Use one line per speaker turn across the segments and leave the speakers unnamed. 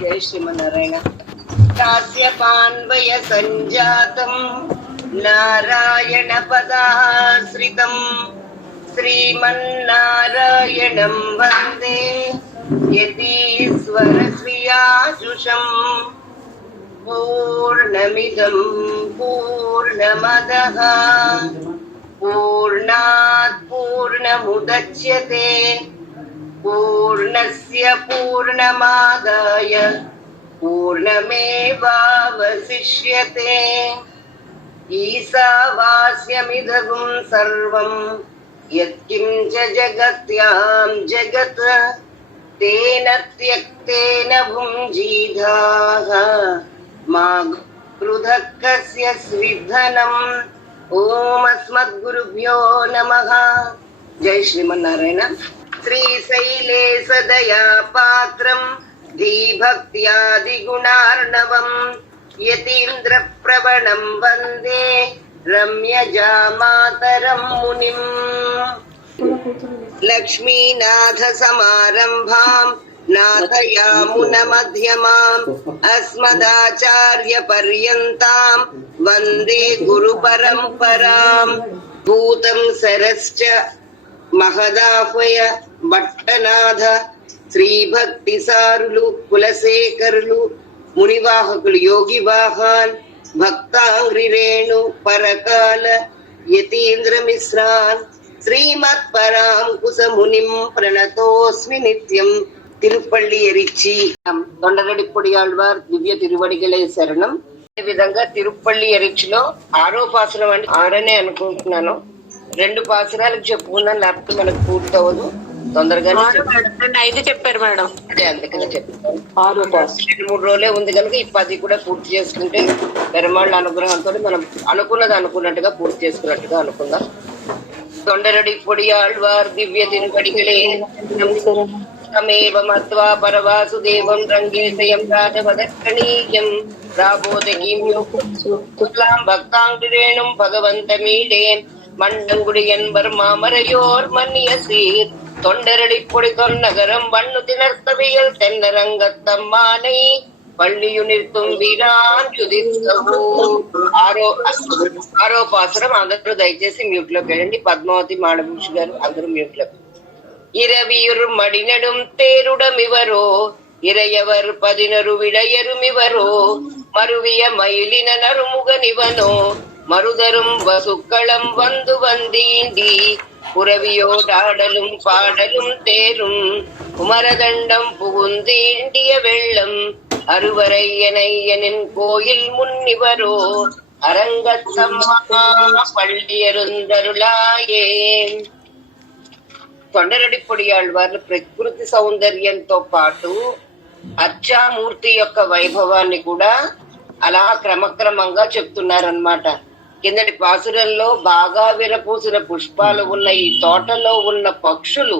जय श्रीमन्नारायण कास्यपान्वयसञ्जातम् नारायणपदाश्रितम् श्रीमन्नारायणं वन्दे यतीश्वरश्रियाशुषम् पूर्णमिदं पूर्णमदः पूर्णात् पूर्णमुदच्यते पूर्णस्य पूर्णमादाय पूर्णमेवावशिष्यते। ईसावास्यमिदगुं सर्वम् यत्किञ्च जगत्यां जगत्, तेन त्यक्तेन भुञ्जीधाः। मा पृथक् कस्य स्विधनम् ॐ अस्मद्गुरुभ्यो नमः। जय श्रीमन्नारायण। श्रीशैले सदया पात्रम् धीभक्त्यादिगुणार्णवम् यतीन्द्रप्रवणम् वन्दे रम्यजामातरम् मुनिम् लक्ष्मीनाथसमारम्भाम् नाथयामुनमध्यमाम् अस्मदाचार्यपर्यन्ताम् वन्दे गुरुपरम्पराम् भूतम् सरश्च మహదాఫయ భట్టనాథ శ్రీభక్తి సారులు కులశేఖరులు మునివాహకులు యోగి వాహాన్ భక్తాంగ్రిరేణు పరకాల యతీంద్ర మిశ్రాన్ శ్రీమత్ పరాంకుశ మునిం ప్రణతోస్మి నిత్యం తిరుపల్లి ఎరిచి. తొండరడి పొడియాళ్వార్ దివ్య తిరువడిగలే శరణం. అదే విధంగా తిరుపల్లి ఎరిచిలో ఆరో పాసరం అంటే ఆరనే అనుకుంటున్నాను. రెండు పాసరాలకు చెప్పుకున్నాను లేకపోతే మనకు పూర్తవదు తొందరగానే
ఐదు చెప్పారు మేడం.
అదే అందుకనే
పాస్
రెండు మూడు రోజులే ఉంది కనుక ఈ పది కూడా పూర్తి చేసుకుంటే పెరమాళ్ళ అనుగ్రహంతో మనం అనుకున్నది అనుకున్నట్టుగా పూర్తి చేసుకున్నట్టుగా అనుకుందాం. తొండరడి పొడియాళ్వార్ దివ్య తిరుపడిகளே తమేవ మత్వా పరవాసుదేవం రంగేశయం రాజవదక్కణీయం రాబోదకీం భక్తాంగిరేణుం భగవంతమీడే மண்டங்குடி என்பர் மாமரையோர் மன்னியசீர் தொண்டரடி பொடி தொன்னகரம் வண்ணு திணர்த்தவியல் தென்னரங்கத்தம்மானை పళ్ళియునిర్తుం వీరాన్ యుధిష్ఠవు ఆరో ఆరో పాసరం అందరూ దయచేసి మ్యూట్ లోకి వెళ్ళండి పద్మావతి మాడభూషి గారు అందరూ మ్యూట్ లో இரவியுர் மடிநடும் தேருடமிவரோ இறையவர் பதினரு விடையருமிவரோ மருவிய மயிலின நறுமுகனிவனோ மருதரும் வசுக்களம் வந்து வந்தீண்டி புறவியோடாடலும் பாடலும் தேரும் குமரதண்டம் புகுந்தீண்டிய வெள்ளம் அருவரை எனையனின் கோயில் முன்னிவரோ அரங்கத்தம்மா పళ్ళియరుందరులాయే కొండరెడ్డి పొడియాళ్వార్లు ప్రకృతి సౌందర్యంతో పాటు అర్చామూర్తి యొక్క వైభవాన్ని కూడా అలా క్రమక్రమంగా చెప్తున్నారన్నమాట కిందటి పాసురంలో బాగా విరపూసిన పుష్పాలు ఉన్న ఈ తోటలో ఉన్న పక్షులు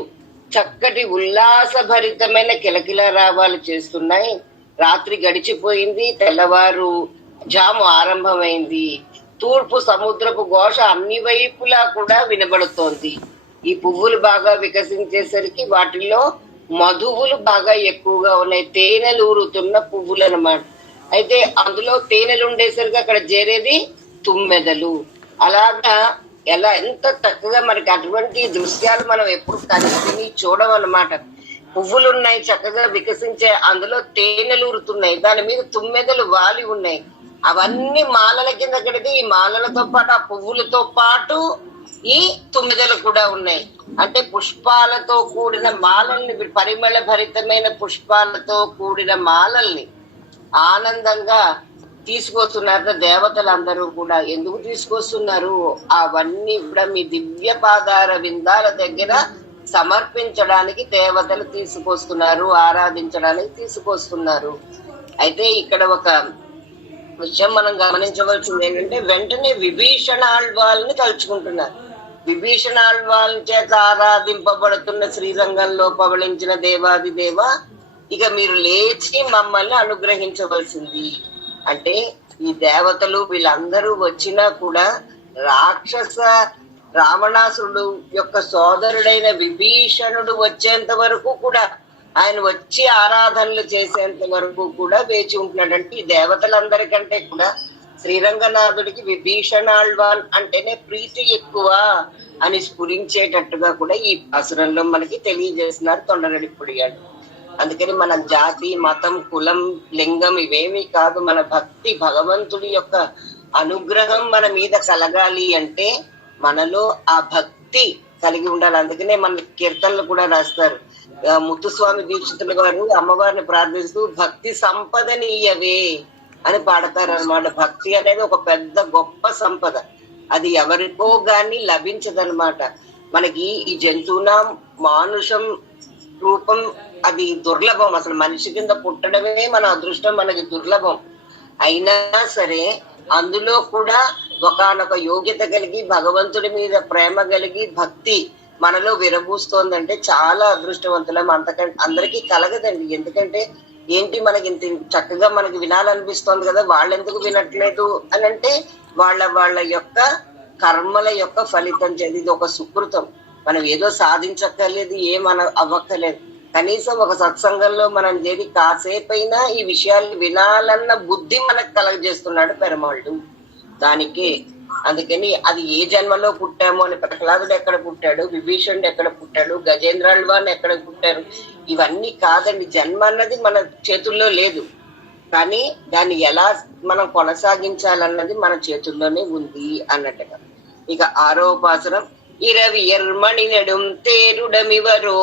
చక్కటి ఉల్లాసభరితమైన కిలకిల రావాలు చేస్తున్నాయి. రాత్రి గడిచిపోయింది తెల్లవారు జాము ఆరంభమైంది. తూర్పు సముద్రపు ఘోష అన్ని వైపులా కూడా వినబడుతోంది. ఈ పువ్వులు బాగా వికసించేసరికి వాటిల్లో మధువులు బాగా ఎక్కువగా ఉన్నాయి. తేనెలు ఊరుతున్న పువ్వులు అన్నమాట అయితే అందులో తేనెలు ఉండేసరికి అక్కడ చేరేది తుమ్మెదలు. అలాగా ఎలా ఎంత చక్కగా మనకి అటువంటి దృశ్యాలు మనం ఎప్పుడు కనిపిని చూడమన్నమాట. పువ్వులు ఉన్నాయి చక్కగా వికసించే అందులో తేనెలు ఊరుతున్నాయి. దాని మీద తుమ్మెదలు వాలి ఉన్నాయి. అవన్నీ మాలల కింద కడితే ఈ మాలలతో పాటు ఆ పువ్వులతో పాటు ఈ తుమ్మెదలు కూడా ఉన్నాయి. అంటే పుష్పాలతో కూడిన మాలల్ని పరిమళ భరితమైన పుష్పాలతో కూడిన మాలల్ని ఆనందంగా తీసుకొస్తున్నారు దేవతలందరూ కూడా. ఎందుకు తీసుకొస్తున్నారు? అవన్నీ కూడా మీ దివ్య పాదార విందాల దగ్గర సమర్పించడానికి దేవతలు తీసుకొస్తున్నారు ఆరాధించడానికి తీసుకొస్తున్నారు. అయితే ఇక్కడ ఒక విషయం మనం గమనించవలసింది ఏంటంటే వెంటనే విభీషణ ఆళ్ళని కలుచుకుంటున్నారు తలుచుకుంటున్నారు. విభీషణాళ్వాల్ చేత ఆరాధింపబడుతున్న శ్రీరంగంలో పవళించిన దేవాది దేవ ఇక మీరు లేచి మమ్మల్ని అనుగ్రహించవలసింది. అంటే ఈ దేవతలు వీళ్ళందరూ వచ్చినా కూడా రాక్షస రావణాసురుడు యొక్క సోదరుడైన విభీషణుడు వచ్చేంత వరకు కూడా ఆయన వచ్చి ఆరాధనలు చేసేంత వరకు కూడా వేచి ఉంటున్నాడు. అంటే ఈ దేవతలందరికంటే కూడా శ్రీరంగనాథుడికి విభీషణాళ్వాన్ అంటేనే ప్రీతి ఎక్కువ అని స్ఫురించేటట్టుగా కూడా ఈ అసురంలో మనకి తెలియజేస్తున్నారు తొండరడి పుడియాడు అందుకని మన జాతి మతం కులం లింగం ఇవేమీ కాదు. మన భక్తి భగవంతుడి యొక్క అనుగ్రహం మన మీద కలగాలి అంటే మనలో ఆ భక్తి కలిగి ఉండాలి. అందుకనే మన కీర్తనలు కూడా రాస్తారు. ముత్తుస్వామి దీక్షితుల గారు అమ్మవారిని ప్రార్థిస్తూ భక్తి సంపదనీయవే అని పాడతారు అనమాట భక్తి అనేది ఒక పెద్ద గొప్ప సంపద. అది ఎవరికో గాని లభించదన్నమాట. మనకి ఈ జంతువున మానుషం రూపం అది దుర్లభం. అసలు మనిషి కింద పుట్టడమే మన అదృష్టం మనకి దుర్లభం. అయినా సరే అందులో కూడా ఒకానొక యోగ్యత కలిగి భగవంతుడి మీద ప్రేమ కలిగి భక్తి మనలో విరబూస్తోందంటే చాలా అదృష్టవంతులం. అంతకంటే అందరికీ కలగదండి. ఎందుకంటే ఏంటి మనకి ఇంత చక్కగా మనకి వినాలనిపిస్తోంది కదా వాళ్ళు ఎందుకు వినట్లేదు అని అంటే వాళ్ళ వాళ్ళ యొక్క కర్మల యొక్క ఫలితం. చే- ఇది ఒక సుకృతం. మనం ఏదో సాధించక్కర్లేదు ఏం అన అవ్వక్కర్లేదు. కనీసం ఒక సత్సంగంలో మనం చేరి కాసేపైనా ఈ విషయాలు వినాలన్న బుద్ధి మనకు కలగజేస్తున్నాడు పెరమాళ్ళు దానికి అందుకని అది ఏ జన్మలో పుట్టామో అని ప్రహ్లాదుడు ఎక్కడ పుట్టాడు విభీషణుడు ఎక్కడ పుట్టాడు గజేంద్రాళ్వాన్ ఎక్కడ పుట్టారు ఇవన్నీ కాదండి. జన్మ అన్నది మన చేతుల్లో లేదు. కానీ దాన్ని ఎలా మనం కొనసాగించాలన్నది మన చేతుల్లోనే ఉంది అన్నట్టుగా. ఇక ఆరోపాసం இரவியர் மணிநெடும் தேருடமிவரோ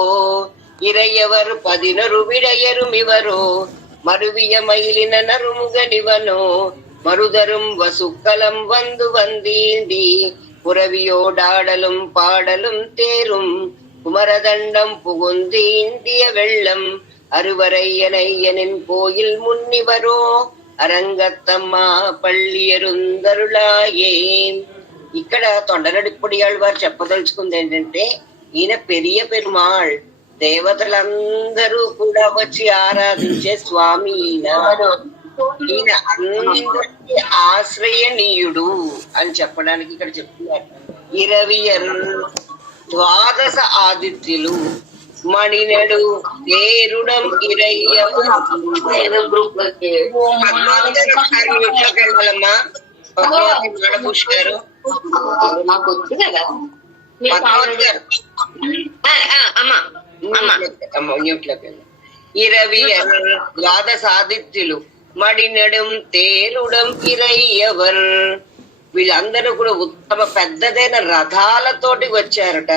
இறையவர் பதினொரு விடையரும் இவரோ மருவிய மயிலின நறுமுகடிவனோ மருதரும் வசுக்களம் வந்து வந்தீண்டி புறவியோடாடலும் பாடலும் தேரும் குமரதண்டம் புகுந்து இந்திய வெள்ளம் அறுவரை எனையனின் கோயில் முன்னிவரோ அரங்கத்தம்மா பள்ளியருந்தருளாயேன் ఇక్కడ తొండరడిప్పుడి వారు చెప్పదలుచుకుంది ఏంటంటే ఈయన పెరియ పెరుమాళ్. దేవతలందరూ కూడా వచ్చి ఆరాధించే స్వామి ఈయన. ఈయన అందరికీ ఆశ్రయనీయుడు అని చెప్పడానికి ఇక్కడ చెప్తున్నారు. ఇరవియర్ ద్వాదశ ఆదిత్యులు. మణినడు పేరుడం ఇరయ్య పద్మావతి గారు
నాకు వచ్చు కదా. అమ్మా అమ్మా.
న్యూట్లోకి వెళ్ళి ఇరవి ద్వాదశ ఆదిత్యులు మడినడం తేరుడం ఇరయ్యవర్. వీళ్ళందరూ కూడా ఉత్తమ పెద్దదైన రథాలతోటి వచ్చారట.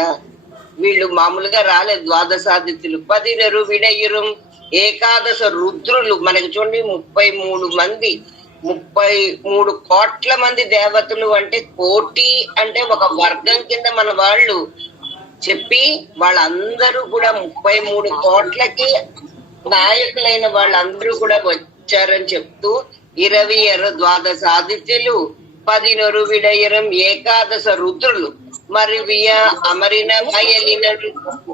వీళ్ళు మామూలుగా రాలేదు. ద్వాదశాదిత్యులు పదినరు విడయురం ఏకాదశ రుద్రులు. మనకి చూడండి ముప్పై మూడు మంది ముప్పై మూడు కోట్ల మంది దేవతలు అంటే కోటి అంటే ఒక వర్గం కింద మన వాళ్ళు చెప్పి వాళ్ళందరూ కూడా ముప్పై మూడు కోట్లకి నాయకులైన వాళ్ళందరూ కూడా వచ్చారని చెప్తూ ఇరవై ఎర్ర ద్వాదశ ఆదిత్యులు పదినొరు విడయరం ఏకాదశ రుద్రులు మరి వియ అమరిన మయలిన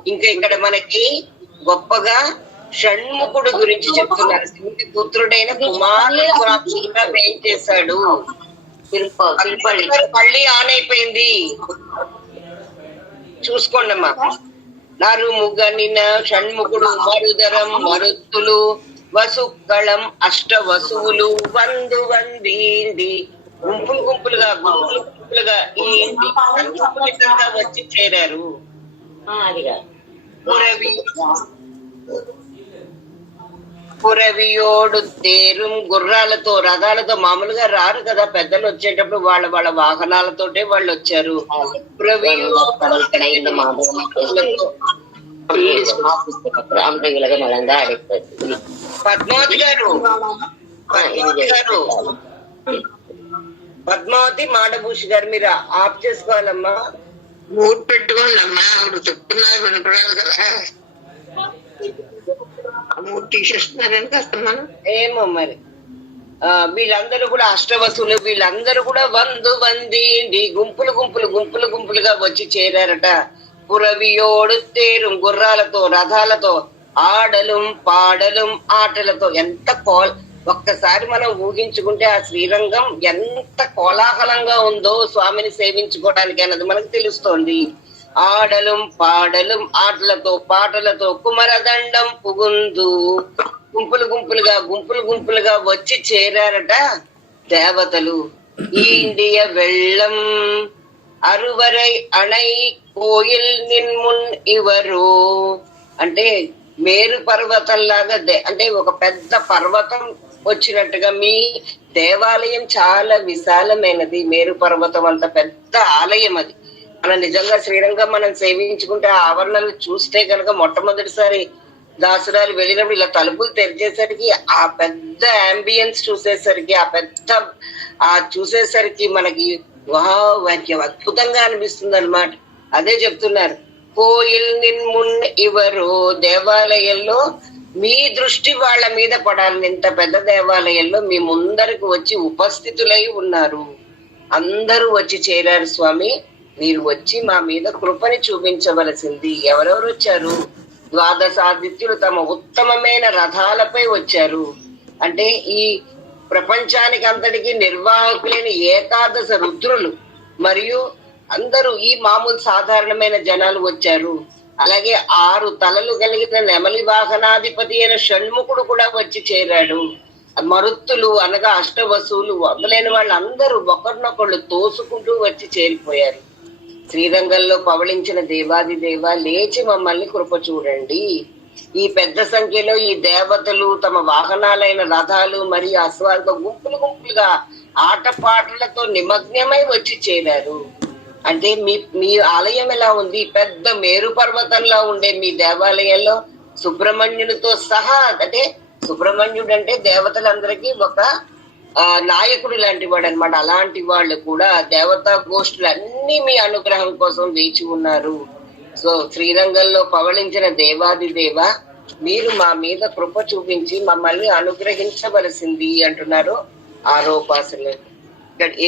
ఇంకా ఇక్కడ మనకి గొప్పగా షణ్ముఖుడు గురించి చెప్తున్నారు. శివుడి పుత్రుడైన కుమారుడు స్వామిగా ఏం చేశాడు. మళ్ళీ ఆన్ అయిపోయింది. చూసుకోండి అమ్మా నారు ముగనిన షణ్ముఖుడు మరుదరం మరుత్తులు వసుక్కళం అష్ట వసువులు వందు వందీంది. గుంపులు గుంపులుగా గుంపులు గుంపులుగా సంస్కృతంగా వచ్చి చేరారు. పురవియోడు పురవియోడుత్తేరుం గుర్రాలతో రథాలతో మామూలుగా రారు కదా. పెద్దలు వచ్చేటప్పుడు వాళ్ళ వాళ్ళ వాహనాలతోటే వాళ్ళు వచ్చారు. పద్మావతి గారు పద్మావతి గారు. పద్మావతి మాడభూషి గారు మీరు ఆఫ్ చేసుకోవాలమ్మా.
మూడు పెట్టుకోండి అమ్మా చెప్తున్నారు కదా.
ఏమో మరి. వీళ్ళందరూ కూడా అష్టవసులు వీళ్ళందరూ కూడా వందు వంది గుంపులు గుంపులు గుంపులు గుంపులుగా వచ్చి చేరారట. పురవియోడు తేరు గుర్రాలతో రథాలతో ఆడలు పాడలు ఆటలతో ఎంత కోల్ ఒక్కసారి మనం ఊహించుకుంటే ఆ శ్రీరంగం ఎంత కోలాహలంగా ఉందో స్వామిని సేవించుకోవడానికి అన్నది మనకు తెలుస్తోంది. ఆడలం పాడలం ఆటలతో పాటలతో కుమరదండం పుగుందు. గుంపులు గుంపులుగా గుంపులు గుంపులుగా వచ్చి చేరారట దేవతలు. ఈండియ వెళ్ళం అరువరై అణై కోయిల్ నిన్మున్ ఇవరు. అంటే మేరు పర్వతంలాగా అంటే ఒక పెద్ద పర్వతం వచ్చినట్టుగా మీ దేవాలయం చాలా విశాలమైనది. మేరు పర్వతం అంత పెద్ద ఆలయం అది. మనం నిజంగా శ్రీరంగం మనం సేవించుకుంటే ఆ ఆవరణలు చూస్తే కనుక మొట్టమొదటిసారి దాసురాలు వెళ్ళినప్పుడు ఇలా తలుపులు తెరిచేసరికి ఆ పెద్ద అంబియన్స్ చూసేసరికి ఆ పెద్ద ఆ చూసేసరికి మనకి వావ్ వాక్యం అద్భుతంగా అనిపిస్తుంది అనమాట అదే చెప్తున్నారు. కోయిల్ నిన్మున్ ఇవరు దేవాలయంలో మీ దృష్టి వాళ్ళ మీద పడాలని ఇంత పెద్ద దేవాలయంలో మీ ముందరికి వచ్చి ఉపస్థితులై ఉన్నారు. అందరూ వచ్చి చేరారు స్వామి. మీరు వచ్చి మా మీద కృపని చూపించవలసింది. ఎవరెవరు వచ్చారు? ద్వాదశాదిత్యులు తమ ఉత్తమమైన రథాలపై వచ్చారు. అంటే ఈ ప్రపంచానికి అంతటికి నిర్వాహకులైన ఏకాదశ రుద్రులు మరియు అందరూ ఈ మామూలు సాధారణమైన జనాలు వచ్చారు. అలాగే ఆరు తలలు కలిగిన నెమలి వాహనాధిపతి అయిన షణ్ముఖుడు కూడా వచ్చి చేరాడు. మరుత్తులు అనగా అష్టవసువులు మొదలైన వాళ్ళందరూ ఒకరినొకళ్ళు తోసుకుంటూ వచ్చి చేరిపోయారు. శ్రీరంగంలో పవళించిన దేవాది దేవ లేచి మమ్మల్ని కృప చూడండి. ఈ పెద్ద సంఖ్యలో ఈ దేవతలు తమ వాహనాలైన రథాలు మరియు అశ్వాలతో గుంపులు గుంపులుగా ఆటపాటలతో నిమగ్నమై వచ్చి చేరారు. అంటే మీ మీ ఆలయం ఎలా ఉంది? పెద్ద మేరు పర్వతంలో ఉండే మీ దేవాలయంలో సుబ్రహ్మణ్యునితో సహా అంటే సుబ్రహ్మణ్యుడు అంటే దేవతలందరికీ ఒక నాయకుడు లాంటి వాడు అనమాట అలాంటి వాళ్ళు కూడా దేవతా గోష్ఠులు అన్ని మీ అనుగ్రహం కోసం వేచి ఉన్నారు. సో శ్రీరంగంలో పవళించిన దేవాది దేవ మీరు మా మీద కృప చూపించి మమ్మల్ని అనుగ్రహించవలసింది అంటున్నారు ఆరోపాసులు. ఇక్కడ ఏ